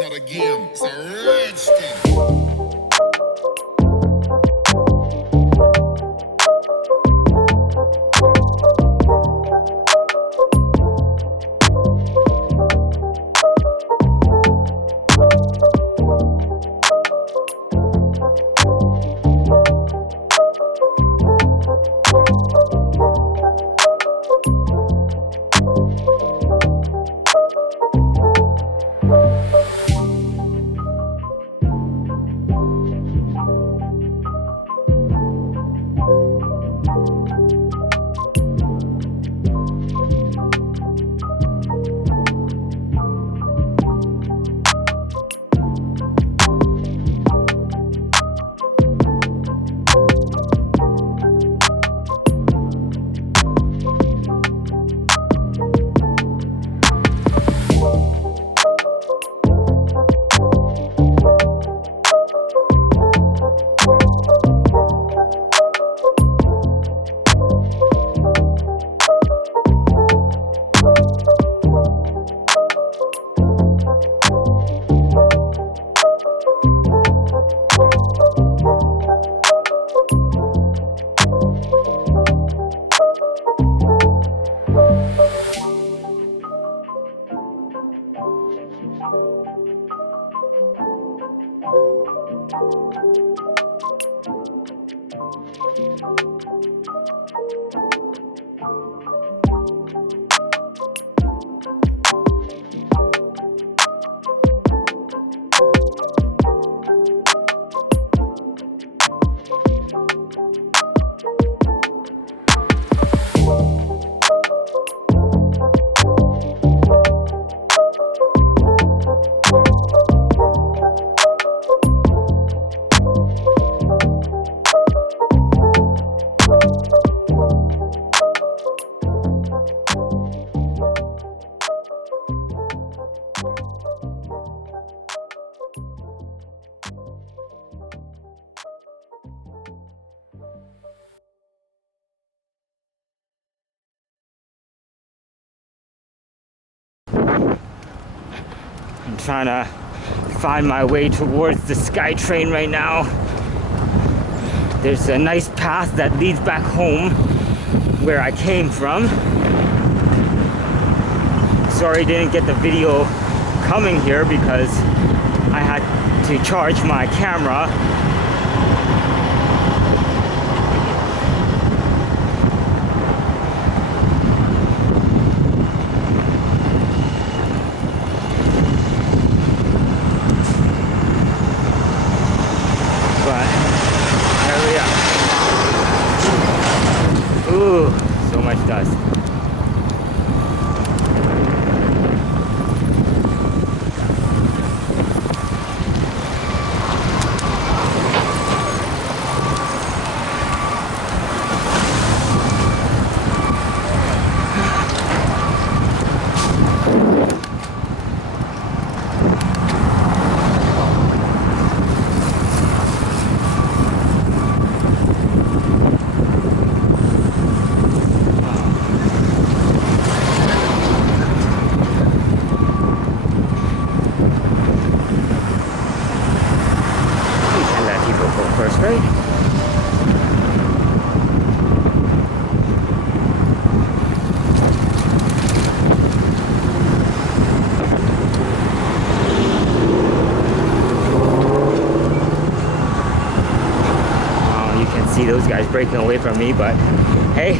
not a game, it's a rich thing. I'm trying to find my way towards the SkyTrain right now. There's a nice path that leads back home where I came from. Sorry I didn't get the video coming here because I had to charge my camera. Ooh, so much dust. First, right? You can see those guys breaking away from me, but hey,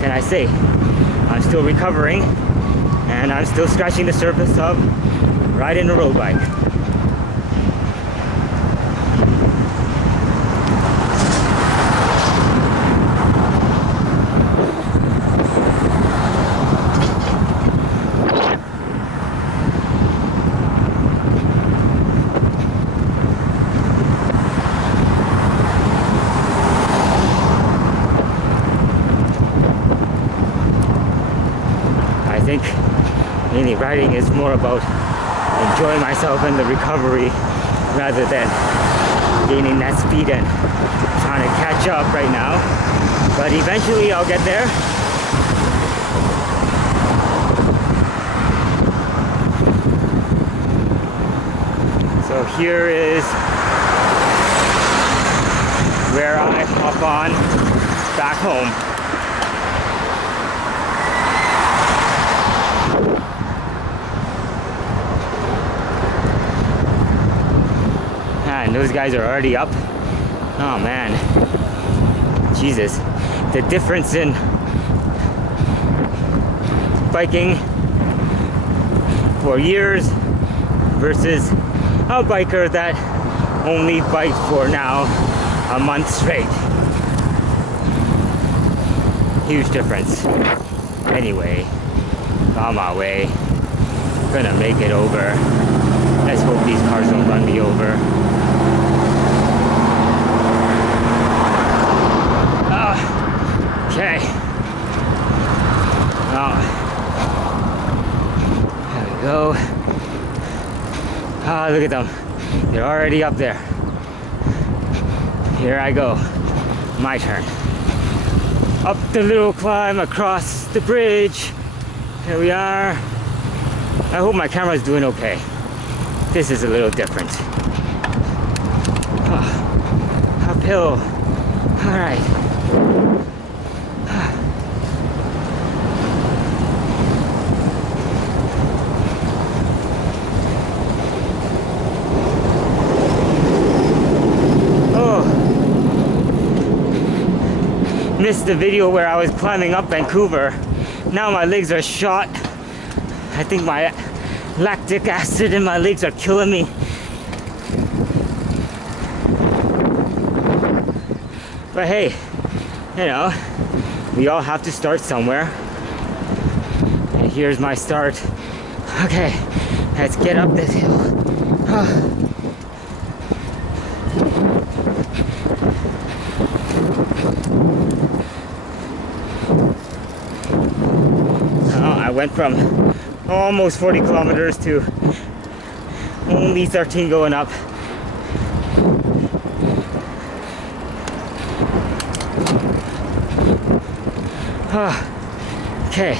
can I say, I'm still recovering and I'm still scratching the surface of riding a road bike. I think mainly riding is more about enjoying myself in the recovery rather than gaining that speed and trying to catch up right now. But eventually I'll get there. here is where I hop on back home. And those guys are already up. Oh man, Jesus, the difference in biking for years versus a biker that only biked for now a month straight. Huge difference. Anyway, on my way, gonna make it over. Let's hope these cars don't run me over. Okay. Oh. There we go. Ah, look at them. They're already up there. Here I go. My turn. Up the little climb across the bridge. Here we are. I hope my camera's doing okay. This is a little different. Oh, uphill. All right. Missed the video where I was climbing up Vancouver. Now my legs are shot. I think my lactic acid in my legs are killing me. But hey, you know, we all have to start somewhere. And here's my start. Okay, let's get up this hill. I went from almost 40 kilometers to only 13 going up. Okay,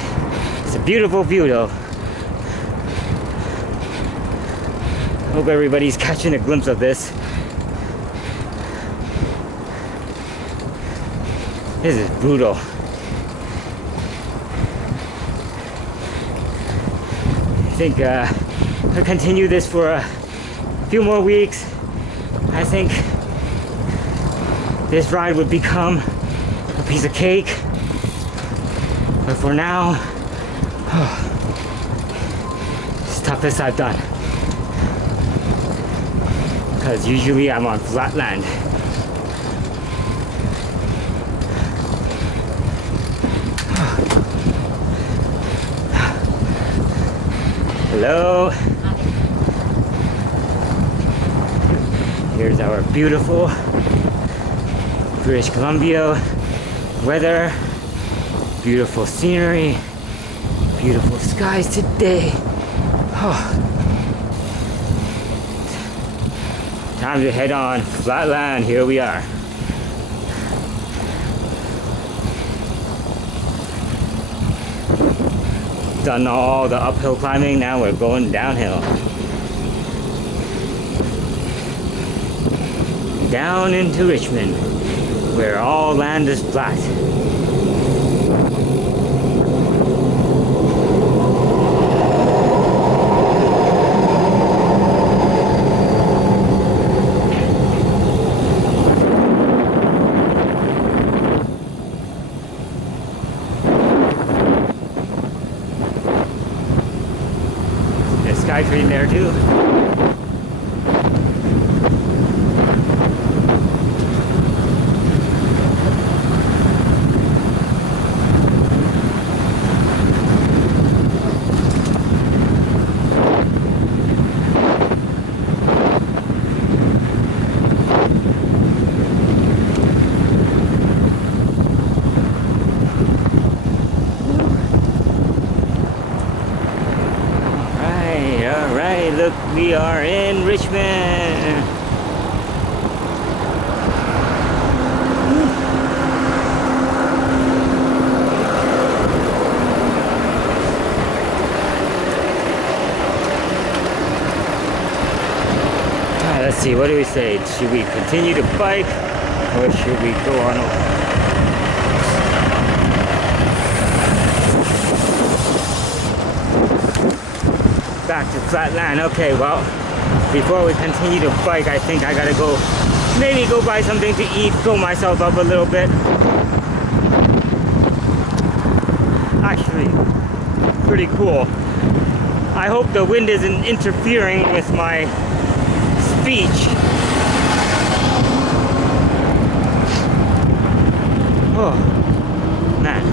it's a beautiful view though. Hope everybody's catching a glimpse of this. This is brutal. I think I'll continue this for a few more weeks. I think this ride would become a piece of cake. But for now, it's the toughest I've done. Because usually I'm on flat land. Hello. Here's our beautiful British Columbia weather. Beautiful scenery. Beautiful skies today. Time to head on flat land. Here we are. Done all the uphill climbing, now we're going downhill. Down into Richmond, where all land is flat. Train there too. Look, we are in Richmond. see, what do we say? Should we continue to bike or should we go on over? Back to flat land. Okay, well, before we continue to bike, I think I gotta go, maybe go buy something to eat, fill myself up a little bit. Actually, pretty cool. I hope the wind isn't interfering with my speech. Oh, man.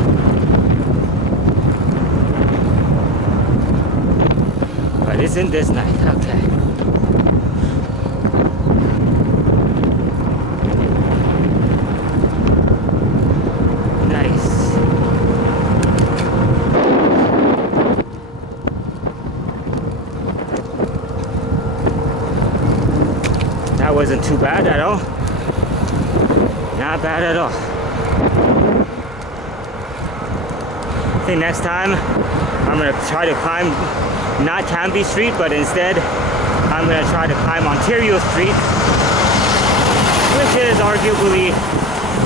But isn't this nice? Okay. Nice. That wasn't too bad at all. Not bad at all. I think next time I'm gonna try to climb not Cambie Street, but instead I'm gonna try to climb Ontario Street, which is arguably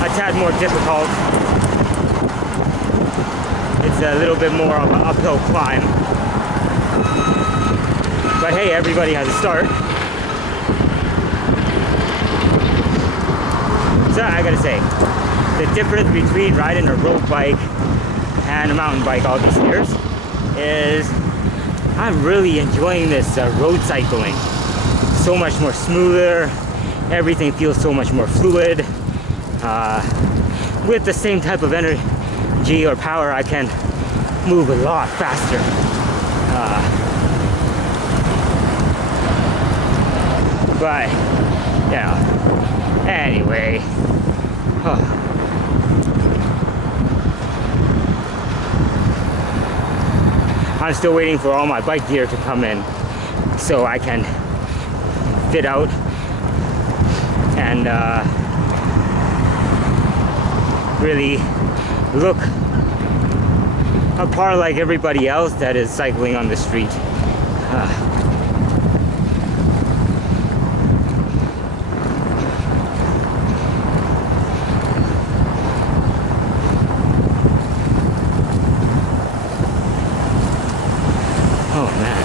a tad more difficult. It's a little bit more of an uphill climb. But hey, everybody has a start. So I gotta say, the difference between riding a road bike and a mountain bike all these years is I'm really enjoying this road cycling. So much more smoother, everything feels so much more fluid. With the same type of energy or power, I can move a lot faster. But, yeah, anyway. I'm still waiting for all my bike gear to come in so I can fit out and really look apart like everybody else that is cycling on the street. Oh man,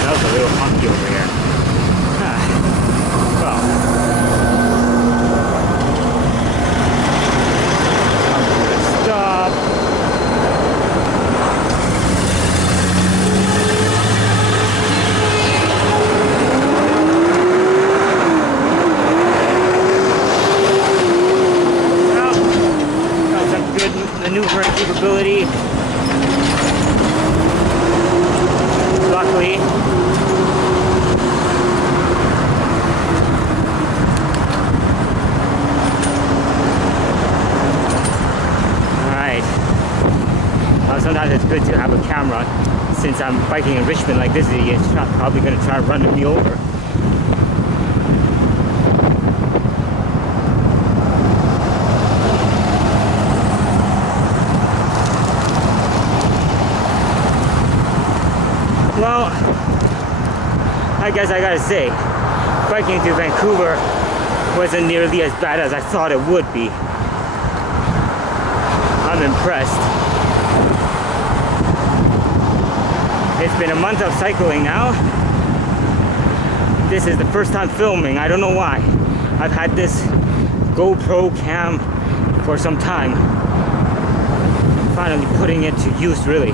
that was a little funky over here. Well, I'm gonna stop. Well, got some good maneuvering capability. Luckily, alright. Well, sometimes it's good to have a camera. Since I'm biking in Richmond like this, it's probably going to try running me over. Well, I guess I gotta say, biking to Vancouver wasn't nearly as bad as I thought it would be. I'm impressed. It's been a month of cycling now. This is the first time filming, I don't know why. I've had this GoPro cam for some time. Finally putting it to use, really.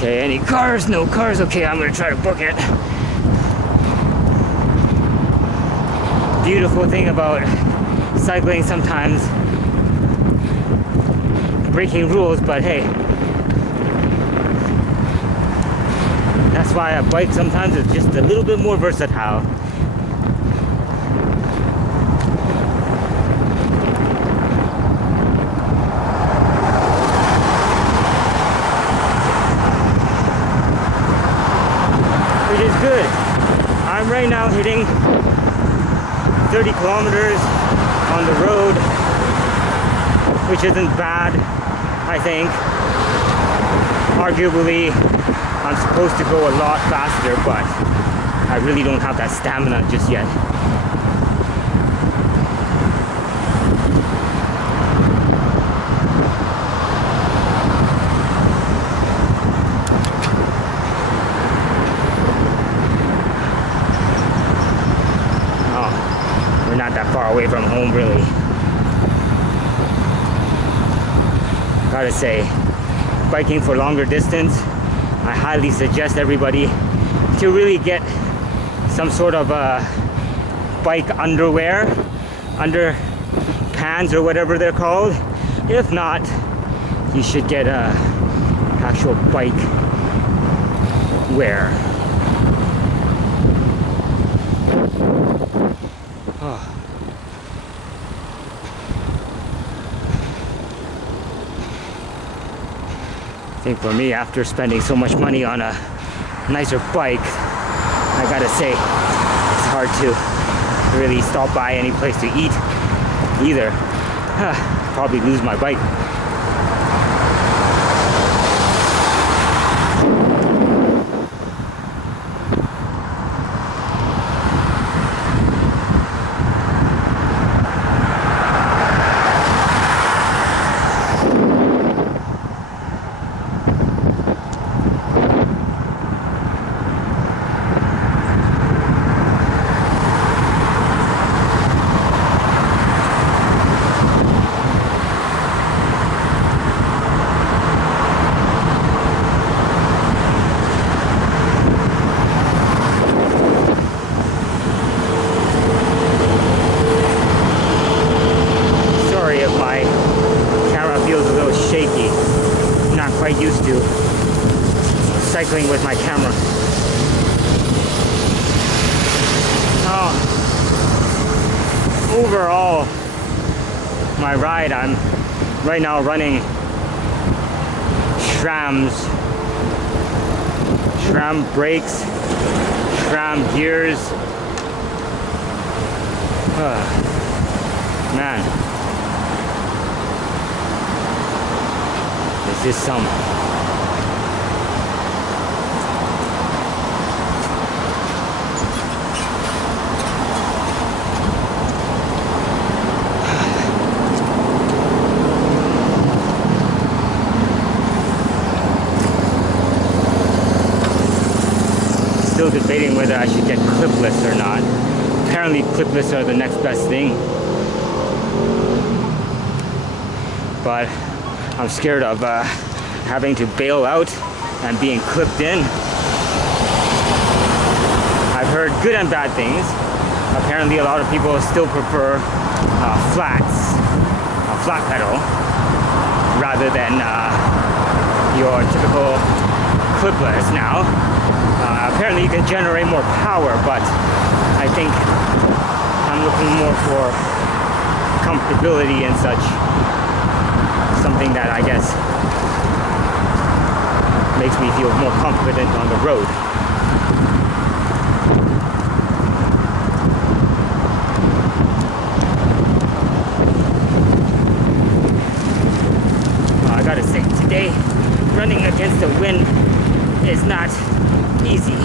Okay, any cars? No cars? Okay, I'm gonna try to book it. Beautiful thing about cycling sometimes, breaking rules, but hey, that's why a bike sometimes is just a little bit more versatile. Which is good. I'm ready. right now hitting 30 kilometers on the road, which isn't bad, I think. Arguably, I'm supposed to go a lot faster, but I really don't have that stamina just yet. Oh, we're not that far away from home, really. Gotta say, biking for longer distance, I highly suggest everybody to really get some sort of bike underwear, underpants or whatever they're called. If not, you should get actual bike wear. Oh. I think for me, after spending so much money on a nicer bike, I gotta say, it's hard to really stop by any place to eat either. Probably lose my bike. Used to cycling with my camera. Overall, my ride, I'm right now running SRAM brakes, SRAM gears. Man, this is some. Still debating whether I should get clipless or not. Apparently clipless are the next best thing. But I'm scared of having to bail out and being clipped in. I've heard good and bad things. Apparently a lot of people still prefer flats, a flat pedal, rather than your typical clipless now. Apparently you can generate more power, but I think I'm looking more for comfortability and such. Something that I guess makes me feel more confident on the road. I gotta say, today running against the wind is not easy.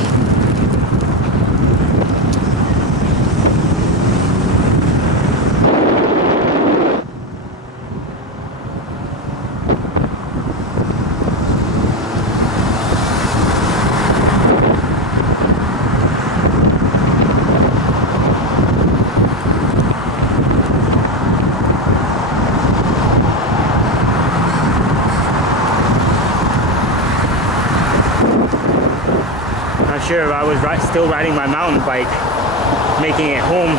Sure, if I was still riding my mountain bike, making it home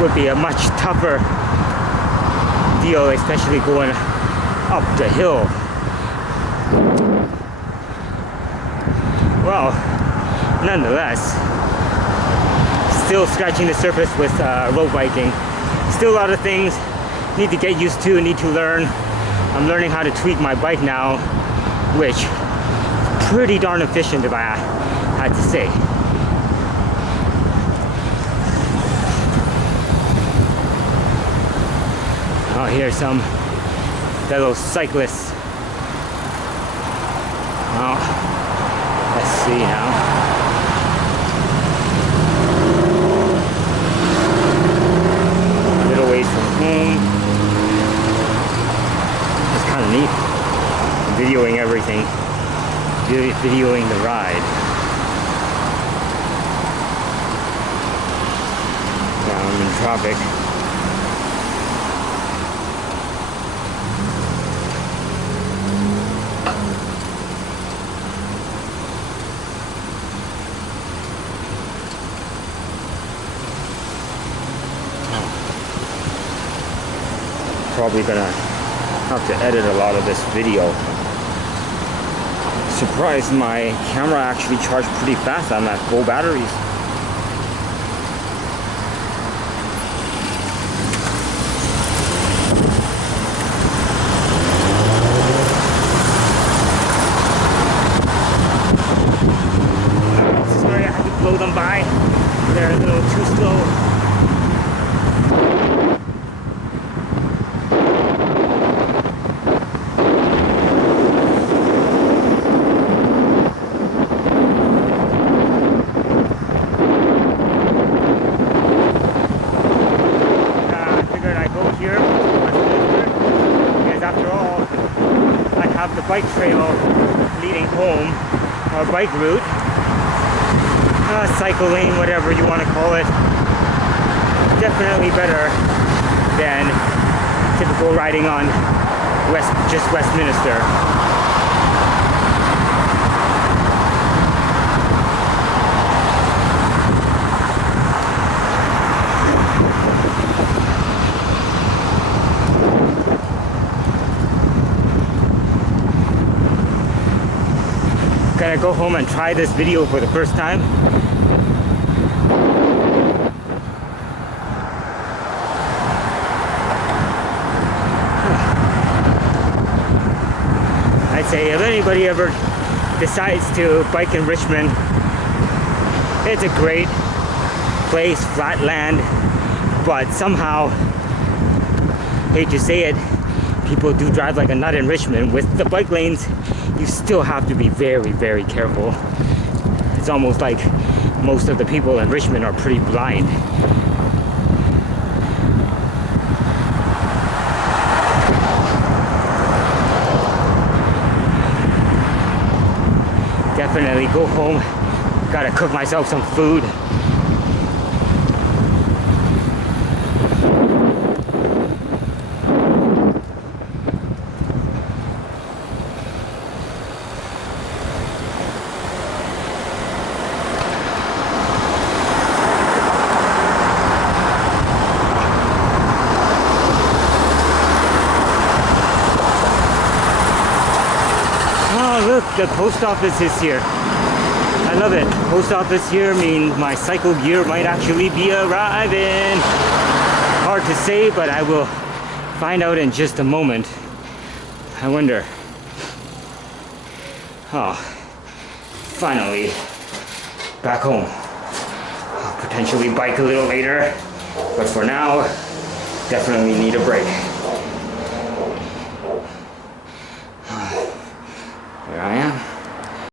would be a much tougher deal, especially going up the hill. Well, nonetheless, still scratching the surface with road biking. Still a lot of things need to get used to, need to learn. I'm learning how to tweak my bike now, which pretty darn efficient if I had to say. Oh, here's some fellow cyclists. Oh, let's see now. A little ways from home. It's kind of neat. Videoing everything. Videoing the ride. Now I'm in traffic. Probably gonna have to edit a lot of this video. Surprised my camera actually charged pretty fast on that full batteries. Sorry, I had to blow them by. They're a little too slow. The bike trail leading home, or bike route, cycle lane, whatever you want to call it. Definitely better than typical riding on just Westminster. Gonna go home and try this video for the first time. I'd say if anybody ever decides to bike in Richmond, it's a great place, flat land, but somehow, hate to say it, people do drive like a nut in Richmond. With the bike lanes, you still have to be very, very careful. It's almost like most of the people in Richmond are pretty blind. Definitely go home. Gotta cook myself some food. Look, the post office is here. I love it. Post office here means my cycle gear might actually be arriving. Hard to say, but I will find out in just a moment. I wonder. Oh, finally back home. I'll potentially bike a little later, but for now, definitely need a break. Here I am.